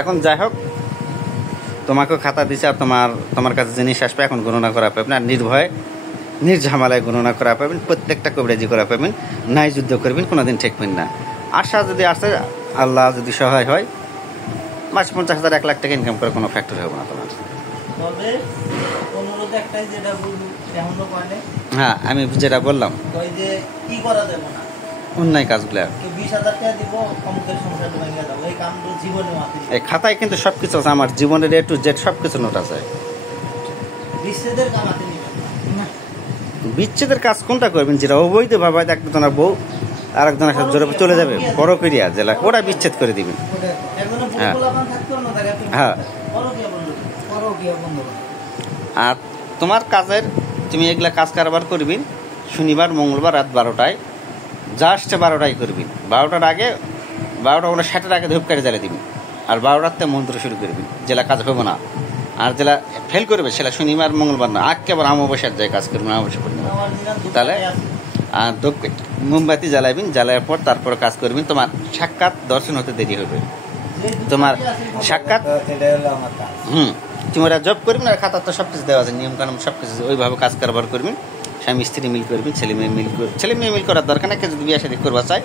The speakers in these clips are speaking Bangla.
এখন যাই হোক, তোমাকেও খাতা দিছে আর তোমার কাছে জিনিস আসবে, এখন গণনা করা পাবেন আর নির্ভয়ে নির্ঝামেলায় গণনা করা পাবেন, প্রত্যেকটা কবিরাজি করা পাবেন, নাই যুদ্ধ করবেন, কোনোদিন ঠেকবেন না। আশা যদি আসে, আল্লাহ যদি সহায় হয়, মাস 50,000 1 লাখ টাকা ইনকাম করে কোনো ফ্যাক্টরি হবে না তোমার। হ্যাঁ, আমি যেটা বললাম অন্যায় কাজগুলা এই খাতায় কিন্তু সবকিছু আছে, আমার জীবনের A to Z সবকিছু নোট আছে। বিচ্ছেদের কাজ কোনটা করবেন? যেটা অবৈধ ভাবে একজনের বউ আর একজনের সাথে জোরে চলে যাবে পরকীয়া জেলা, ওরা বিচ্ছেদ করে দিবেন। হ্যাঁ হ্যাঁ। আর তোমার কাজের তুমি এগুলা কাজ কারবার করবি শনিবার মঙ্গলবার রাত 12টায়, জাস্ট 12টায় করবি। 12টার আগে 12:59 আগে ধূপ কেটে জ্বালিয়ে দিবি, আর 12টাতে মন্ত্র শুরু করবি। জেলা কাজ হবে না, আর জেলা ফেল করবে সেটা শনিবার মঙ্গলবার না, একেবারে অমাবস্যার যায় কাজ করবেন, অমাবস্যা পূর্ণিমা। তাহলে আর ধূপ মোমবাতি জ্বালাইবেন, জ্বালার পর তারপর কাজ করবেন। তোমার সাক্ষাৎ দর্শন হতে দেরি হবে, তোমার সাক্ষাৎ তুমি ওরা জব করবেন। আর খাতা তো সব কিছু দেওয়া আছে, নিয়ম কানুন সব কিছু ওইভাবে কাজ কারবার করবেন। স্বামী স্ত্রী মিল করবেন, ছেলে মেয়ে মিল করার দরকার নেই। যদি বিয়ে শাদী করবা চায়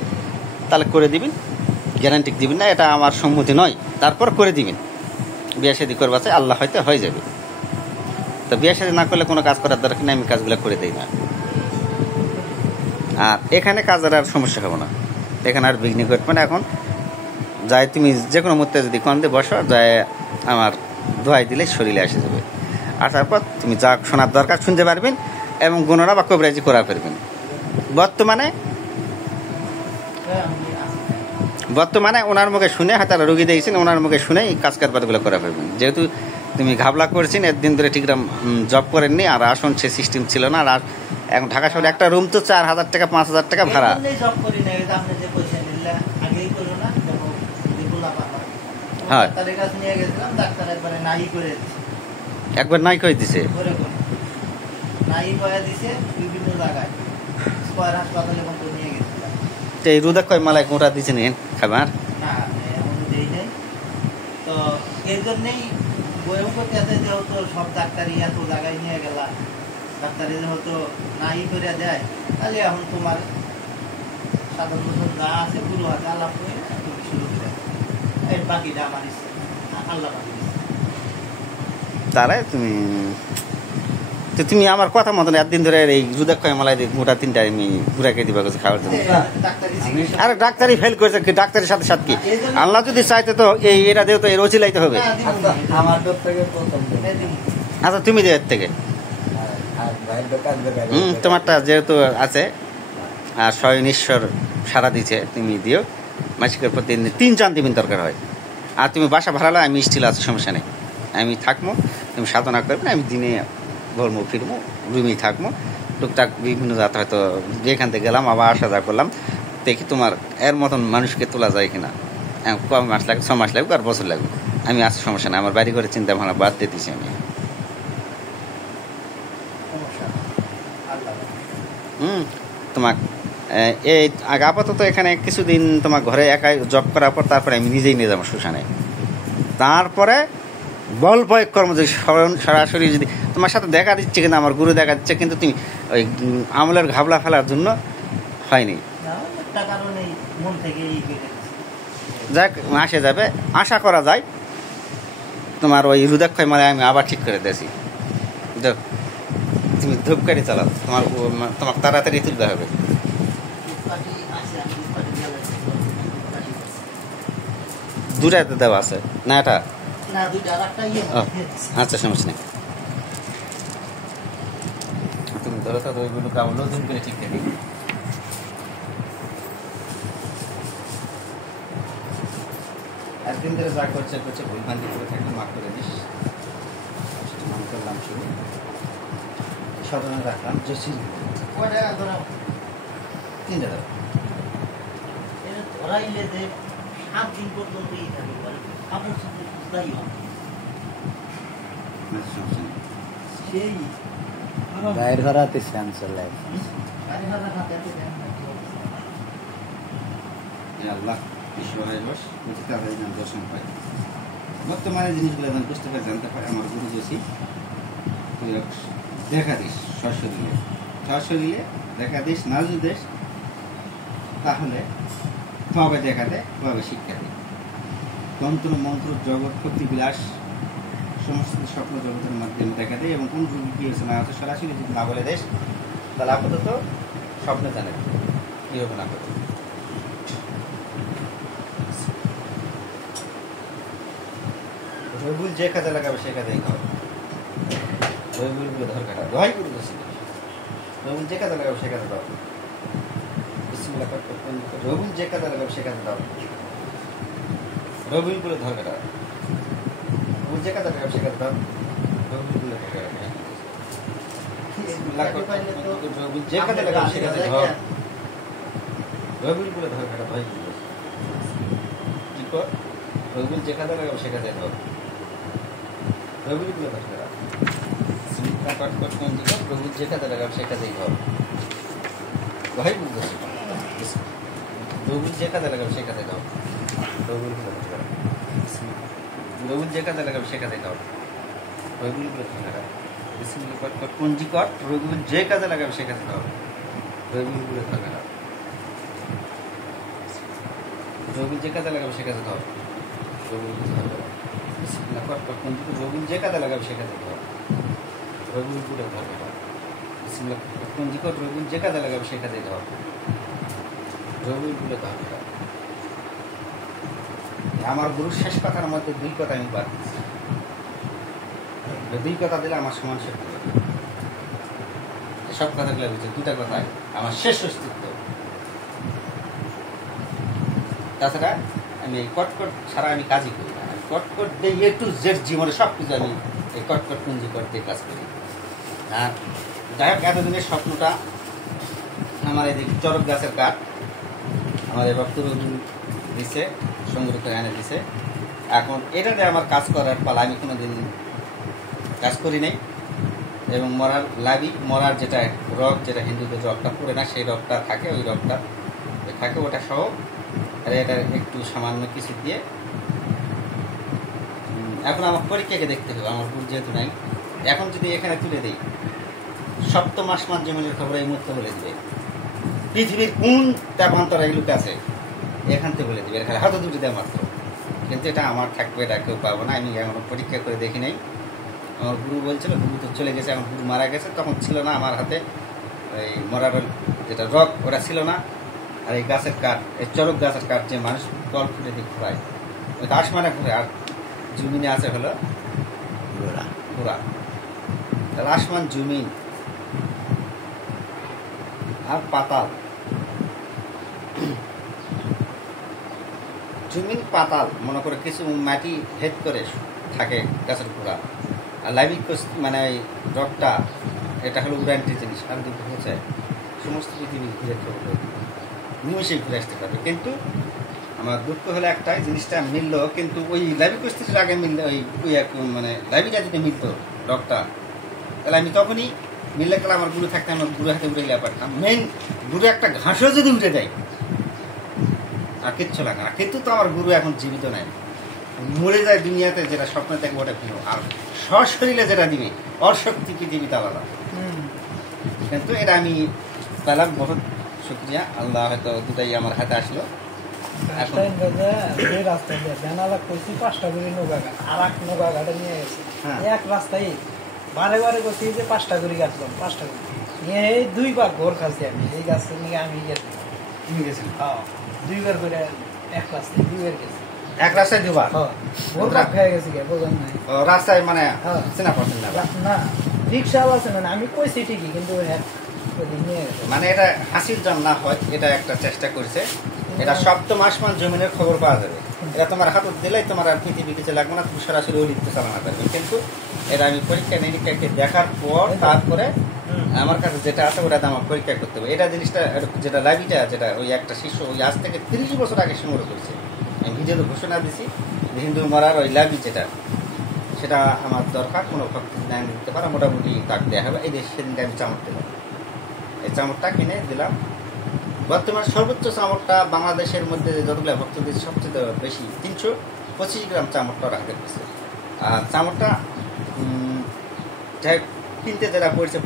তাহলে করে দিবেন, গ্যারান্টি দিবেন না এটা আমার সম্মতি নয়, তারপর করে দিবেন। বিয়ে শাদী করবা চায় আল্লাহ হয়তো হয়ে যাবে। তো বিয়ে শাদী না করলে কোনো কাজ করার দরকার নেই, আমি কাজগুলো করে দিই না। আর এখানে কাজের আর সমস্যা হবে না, এখানে আর বিঘ্ন করবে না। এখন যাই তুমি যে কোনো মুহূর্তে যদি কন্দে বসো, যায় আমার দোয়াই দিলে শরীরে এসে যাবে। আসার পর তুমি যা শোনার দরকার শুনতে পারবেন এবং গুণরা বা কবিরাজি করা পারবেন। বর্তমানে ওনার মুখে শুনে, হয়তো রোগী দিয়েছেন, ওনার মুখে শুনে এই কাজ কারবারগুলো করা পারবেন। যেহেতু তুমি ঘাবলা করছেন, একদিন ধরে ঠিক জব করেননি, আর আসন সে সিস্টেম ছিল না। আর এখন ঢাকা শহরে একটা রুম তো 4,000 টাকা 5,000 টাকা ভাড়া। হ্যাঁ, একবার নাই করে দিছে, এই রুদা কয় মালায় গোটা দিছে নেন খাবার। তো এই জন্যই বইও করতে আছে, যেহেতু সব ডাক্তারি এত জায়গায় নিয়ে গেলা, ডাক্তারি যেহেতু নাই করে দেয়, তাহলে এখন তোমার সাধারণত যা আছে পুরো হাতে আল্লাহ করে তুমি শুরু করে এই বাকিটা আমার ইচ্ছে, আল্লাহ বাকি তারাই তুমি আমার কথা মতন একদিন ধরে এই রুদাক্ষয় মালাই মোটা 3টা আমি ঘুরাকে দিবা খাওয়ার জন্য। আরে ডাক্তারি ফেল করেছে, ডাক্তারের সাথে সাথে কি আল্লাহ যদি চাইতে তো এই এরা দেও তো এর ওছিলাইতে হবে। আচ্ছা তুমি দেও এর থেকে, তোমারটা যেহেতু আছে আর স্বয়ং ঈশ্বর সারা দিচ্ছে, তুমি দিও। মাসিকের প্রতি 3 চান দিবেন দরকার হয়। আর তুমি বাসা ভাড়ালে আমি স্টিল আছে, সমস্যা নেই, আমি থাকবো, তুমি সাধনা করবে, আমি দিনে ঘুরবো ফিরবো, রুমেই থাকবো, টুকটাক বিভিন্ন জাত হয়তো যেখান থেকে গেলাম আবার আসা যা করলাম, দেখি তোমার এর মতন মানুষকে তোলা যায় কিনা। কম মাস লাগবে, 6 মাস লাগবে আর বছর লাগবে, আমি আসছি, সমস্যা নেই। আমার বাড়ি করে চিন্তা ভাবনা বাদ দিয়ে দিচ্ছি আমি। তোমার এই আপাতত এখানে কিছুদিন তোমার ঘরে একাই জব করার পর তারপরে আমি নিজেই নিয়ে যাবো শ্মশানে। তারপরে বল প্রয়োগ কর্ম যদি সরাসরি যদি তোমার সাথে দেখা দিচ্ছে, কিন্তু আমার গুরু দেখা দিচ্ছে, কিন্তু তুমি ওই আমলের ঘাবলা ফেলার জন্য হয়নি। যাক, আসে যাবে, আশা করা যায় তোমার ওই রুদাক্ষয় মানে আমি আবার ঠিক করে দিয়েছি। তুমি ধূপকাঠি চালাও, তোমার তাড়াতাড়ি তুলতে হবে। দুটাতে দেওয়া আছে না এটা? আচ্ছা, সমস্যা নেই, তুমি ধরো তো ওইগুলো কামড় দিন করে ঠিক থাকি। একদিন ধরে যা করছে ভুল ভ্রান্তি করে থাকলে মাফ করে দিস। নাম করলাম শুরু, সাধারণ রাখলাম জসির 3টা ধরো। ধরাইলে যে 7 দিন পর্যন্তই থাকবে, আপনার সাথে সুস্থাই হবে সেই গায়ের ঘরাতে ক্যান্সার লাইফ আল্লাহ ঈশ্বরের দর্শন পাই। বর্তমানে জিনিসগুলো যখন বুঝতে পারে জানতে পারে আমার গুরু যোশী দেখা দিস সশরীরে দেখা দিস না যদি দেশ তাহলে তবে দেখা দে তবে শিক্ষা দে তন্ত্র মন্ত্র জগৎ শক্তি বিলাস সমস্ত স্বপ্ন জগতের মাধ্যমে দেখা দেয় এবং কোন রোগী কি হয়েছে না হচ্ছে সরাসরি যদি না বলে দেশ তাহলে আপাতত স্বপ্নে জানে এরকম আপাতত রবিউল যে কাজে লাগাবে সে কাজেই খাও রবিউল গুলো ধর কাটা দোহাই করে দিচ্ছি রবিউল যে কাজে লাগাবে সে কাজে দাও রবিউল যে কাজে লাগাবে সে কাজে দাও রবিউল গুলো ধর কাটা রবিউল যে কাজে লাগাবে সে কাজে দাও রবিউল গুলো ধর কাটা রবিউল যে কাজে লাগাবে সে কাজে ধর রবিউল গুলো ধর কাটা ভাই কি কর রবিউল যে কাজে লাগাবে সে কাজে ধর রবিউল গুলো ধর কাটা রবিউল যে কাজে লাগাবে সে কাজেই ধর ভাই বুঝতেছি রবিউল যে কাজে লাগাবে সে কাজে দাও রবিউল গুলো ধর কাটা রবিউল যে কাজে লাগাবে সে কাজে দাও রবিউল গুলো ধর কাটা পঞ্জীকট রবিউল যে কাজে লাগাবে সে কাজে দাও রবিউল গুলো ধর কাটা রবিউল যে কাজে লাগাবে সে কাজে দাও রবিউল গুলো ধর কাটা রবিউল যে কাজে লাগাবে সে কাজে দাও রবিউল গুলো ধর কাটা পঞ্জীকট রবিউল যে কাজে লাগাবে সে কাজে দাও রবিউল গুলো ধর কাটা আমার গুরুর শেষ কথার মধ্যে দুই কথা আমি বাদ দিচ্ছি দুই কথা দিলে আমার সমান শক্তি সব কথাগুলো বুঝছে দুটা কথায় আমার শেষ অস্তিত্ব তাছাড়া আমি এই কটকট ছাড়া আমি কাজই করি না কটকট দিয়ে এ টু জেড জীবনে সব কিছু আমি এই কটকট পঞ্জীকট দিয়ে কাজ করি আর যাই হোক এতদিনের স্বপ্নটা আমার এই চরক গাছের কাঠ আমার এই রক্ত দিছে সংগ্রহ করে এনে দিছে এখন এটাতে আমার কাজ করার পালা আমি কোনোদিন কাজ করি নাই এবং মরার যেটা রগ যেটা হিন্দুদের রগটা পড়ে না সেই রগটা থাকে ওই রগটা থাকে ওটা সহ আর এটা একটু সামান্য কিছু দিয়ে এখন আমার পরীক্ষাকে দেখতে হবে আমার গুণ যেহেতু নাই এখন যদি এখানে তুলে দিই সপ্তম আসমান জমিনের খবর এই মুহূর্তে বলে দিবে পৃথিবীর কোন তাপান্তর এগুলোকে আছে এখান থেকে বলে দিবে এখানে হয়তো দুটি দেয় মাত্র কিন্তু এটা আমার থাকবে এটা কেউ পাবো না আমি এখনো পরীক্ষা করে দেখি নাই আমার গুরু বলছিল গুরু তো চলে গেছে এখন গুরু মারা গেছে তখন ছিল না আমার হাতে এই মরার যেটা রক ওটা ছিল না আর এই গাছের কাঠ এই চরক গাছের কাঠ যে মানুষ কল ফুটে দিয়ে ঘুরায় ওই আসমানে ঘুরে আর জমিনে আছে হলো ঘোরা তাহলে আসমান জমিন আর পাতাল জমিন পাতাল মনে করে কিছু মাটি ভেদ করে থাকে গাছের ঘোড়া আর লাইভিক মানে এই রকটা এটা হলো উড়ানটি জিনিস আর যদি হচ্ছে সমস্ত পৃথিবী ঘুরে থাকবে নিমেষেই ঘুরে আসতে পারবে কিন্তু আমার দুঃখ হলো একটাই জিনিসটা মিললো কিন্তু ওই লাইভিক পরিস্থিতির আগে মিললে ওই মানে লাইভিটা যদি মিলত রকটা তাহলে আমি তখনই মিললে গেলে আমার গুরু থাকতে আমার গুরু হাতে উড়ে গেলে পারতাম মেন গুরু একটা ঘাসও যদি উঠে দেয় আর কিচ্ছু লাগে না কিন্তু তো আমার গুরু এখন জীবিত নাই মরে যায় দুনিয়াতে যেটা স্বপ্ন থেকে ওটা ভিন্ন আর সশরীরে যেটা দিবে অশক্তি পৃথিবীতে আলাদা কিন্তু এটা আমি পেলাম বহুত শুক্রিয়া আল্লাহ হয়তো দুটাই আমার হাতে আসলো এখন পাঁচটা করে নৌকা ঘাট আর এক নৌকা ঘাটে নিয়ে গেছে হ্যাঁ। এক রাস্তায় বারে বারে করছি যে 5টা করে গাছলাম 5টা করে নিয়ে এই 2 বার ঘোর খাচ্ছি আমি এই গাছ নিয়ে আমি গেছি নিয়ে গেছেন 2 বার করে এক রাস্তায় 2 বার গেছি এক রাস্তায় দুবার ভোর ভাগ খেয়ে গেছি গে বোঝেন নাই রাস্তায় মানে হ্যাঁ। চেনা পড়ছেন না না রিক্সা আছে মানে আমি কইছি ঠিকই কিন্তু ওদিন নিয়ে গেছে মানে এটা হাসির জন্য না হয় এটা একটা চেষ্টা করছে এটা সপ্তম আসমান জমিনের খবর পাওয়া যাবে এটা তোমার হাতত দিলেই তোমার আর পৃথিবী কিছু লাগবে না তুমি সরাসরি ওই লিখতে চালানো পারবে কিন্তু এটা আমি পরীক্ষা নিরীক্ষাকে দেখার পর তারপরে আমার কাছে যেটা আছে ওটা আমার পরীক্ষা করতে হবে এটা জিনিসটা যেটা লাইবিটা যেটা ওই একটা শিশু ওই আজ থেকে 30 বছর আগে সংগ্রহ করেছে আমি ভিডিওতে ঘোষণা দিছি হিন্দু মরার ওই লাইবি যেটা সেটা আমার দরকার কোনো ভক্তি জ্ঞান দিতে পারে মোটামুটি তাক দেওয়া হবে এই যে সেদিনকে আমি চামড় দিলাম এই চামড়টা কিনে দিলাম বর্তমানে সর্বোচ্চ চামড়টা বাংলাদেশের মধ্যে যতগুলো ভক্ত দিচ্ছে সবচেয়ে বেশি 25 গ্রাম চামড়টা রাখতে পড়ছে। আর চামড়টা যাই কিনতে যারা পড়ছে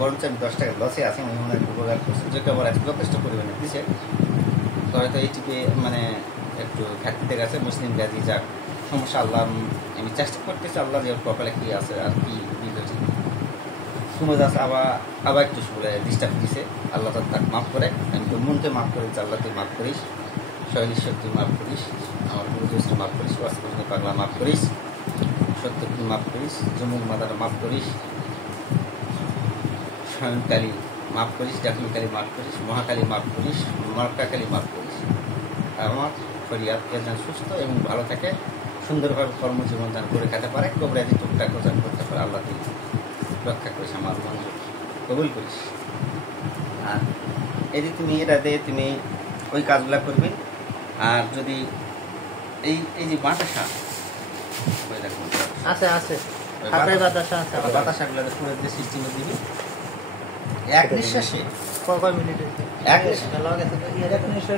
বরঞ্চ আমি 10 টাকা লসে আছে, আমি মনে হয় উপকার করছি, যে কেবল একটু যথেষ্ট পরিমাণে দিছে। তো হয়তো এই টিপে মানে একটু ঘাটতিতে গেছে, মুসলিম গাজি যাক সমস্যা, আল্লাহ আমি চেষ্টা করতেছি, আল্লাহ যে কপালে কি আছে আর কি বিগত সুমজ আছে, আবার একটু ডিস্টার্ব দিছে, আল্লাহ তাকে মাফ করে। আমি তো মনকে মাফ করি, আল্লাহ তুই মাফ করিস, শৈলীশ্বর তুই মাফ করিস, আমার গুরুদোষকে মাফ করিস, ওয়াসকুল্লি পাগলা মাফ করিস, সত্য তুই মাফ করিস, জমুক মাদারা মাফ করিস, স্বয়ংকালী মাফ করিস, ডাকলুকালী মাফ করিস, মহাকালী মাফ করিস, মর্কাকালী মাফ করিস। আমার ফরিয়াদ এ যেন সুস্থ এবং ভালো থাকে, সুন্দরভাবে কর্মজীবন যেন করে খেতে পারে, কবরাজি টুকটাক যেন করতে পারে, আল্লাহ তুই রক্ষা করিস, আমার মঞ্জুর কবুল করিস। আর এই যে তুমি এটা দিয়ে তুমি ওই কাজগুলা করবে। আর যদি এই যে বাতাসা, ওই দেখো আছে আছে ওই হাতে বাতাসা আছে। বাতাসাগুলো পুরো দিয়ে সিস্টেম দিবি এক নিঃশ্বাসে, কয় মিনিট হয়েছে? এক নিঃশ্বাসে ভালো গেছে তো, ইয়ে এক নিঃশ্বাস